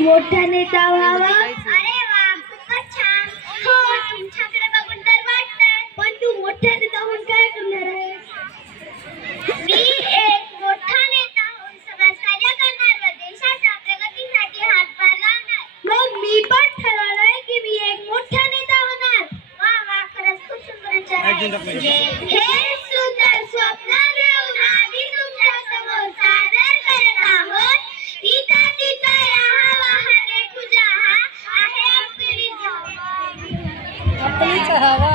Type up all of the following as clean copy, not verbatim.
मोठा नेता व्हावा. अरे वा, खूपच छान. हो, तुमच्याकडे बघून तर वाटतंय. पण तू मोठा नेता होऊन काय करणार आहे? मी एक मोठा नेता होऊन समाजकार्य करणार व देशाच्या प्रगतीसाठी हातभार लावणार. मग मी पण ठरवलंय की मी एक मोठा नेता होणार. वा वा, खरंच खूप सुंदर विचार आहे. हे सुंदर स्वप्न घेऊन आम्ही तुमच्या समोर सादर करत आहोत. इथं तिथं यहाँ वहाँ देखो जहाँ आहे आपली जहां. आपलीच हवा.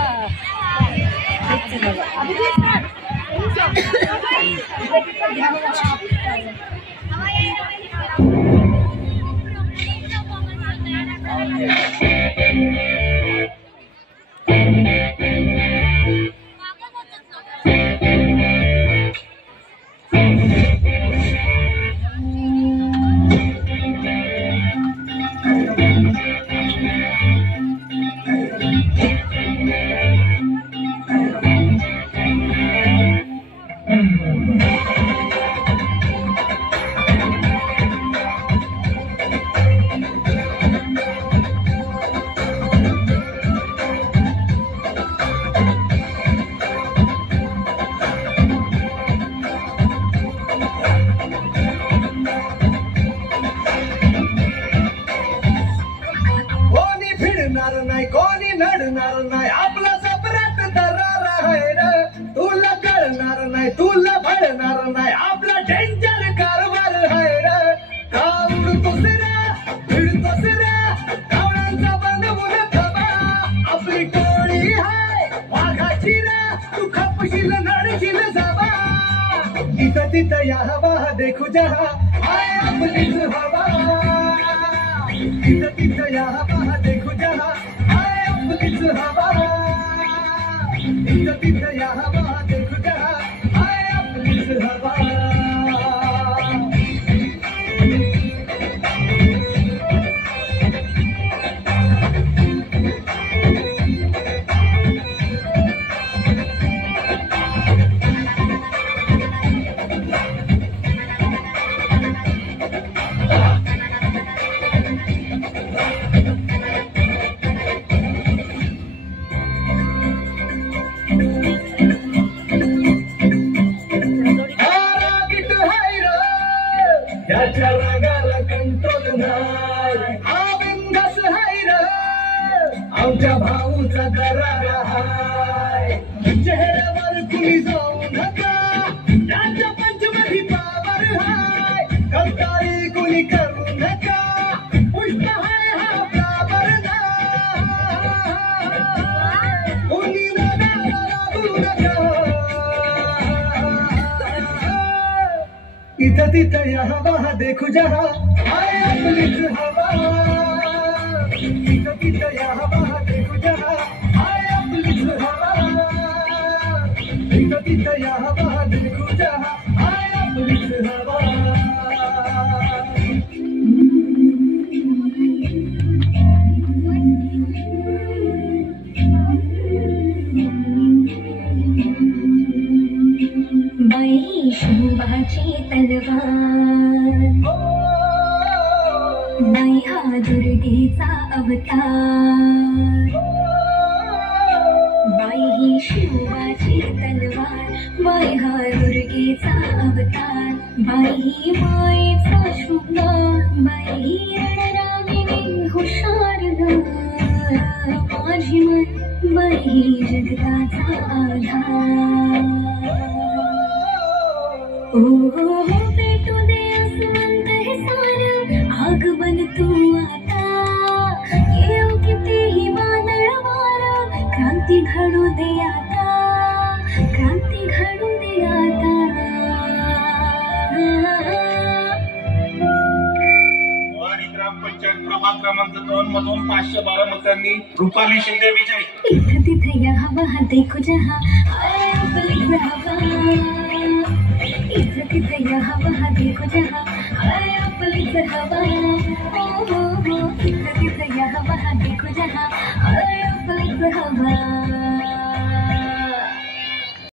नाही कोणी नडणार नाही आपला सपरात दरार आहे रे. तुला कळणार नाही तुला भळणार नाही आपला डेंजर कारभार आहे रे. का उडतोस रे भिडतोस रे कावळ्यांचा बनवून खबा. आपली टोळी आहे वाघाची रे तू खपशील नडशील जाबा. इथं तिथं या हवा देखू जहा आहे आपलीच हवा. इथं तिथं या हवा देखू जहा आहे आपलीच हवा. इथं तिथं या हवा देखू जहा आहे आपलीच हवा. त्याच्या रागाला कंट्रोल नाही. हा बिंदास हाय र आमच्या भाऊचा दरार हाय. चेहऱ्यावर कुणी जाऊ नका त्याच्या पंचमधी पावर हाय. कंटाळी कुणी करू नका पुष्ट हाय हा पावर नाही. कुणी रडायला लागू नका. इथं तिथं या हवा देखू जहा आहे आपलीच हवा. इथं तिथं या हवा देखू जहा आहे आपलीच हवा. इथं तिथं या हवा देखू जहा आहे आपलीच हवा. बाई शोभाची तलवार. बाई हा दुर्गेचा अवतार. बाई ही शोभाची तलवार. बाई हा दुर्गेचा अवतार. बाई ही मायेचा शृंगार. बाई ही रणरागिणी हुशार माझी मन. बाई ही जगताचा आधार. ओ हो पेटू दे आसमंत हे सारं आग बन तू आता. येऊ कितीही वादळ वारं क्रांती घडू दे आता. क्रांती घडू दे आता. ग्रामपंचायत प्रभाग क्रमांक 2 मधून 512 मतांनी रुपाली शिंदे विजयी. इथं तिथं या हवा देखो जहा आहे आपलीच हवा. इथं तिथं या हवा देखो जहा आहे आपलीच हवा. ओ हो हो इथं तिथं या हवा देखो जहा आहे आपलीच हवा.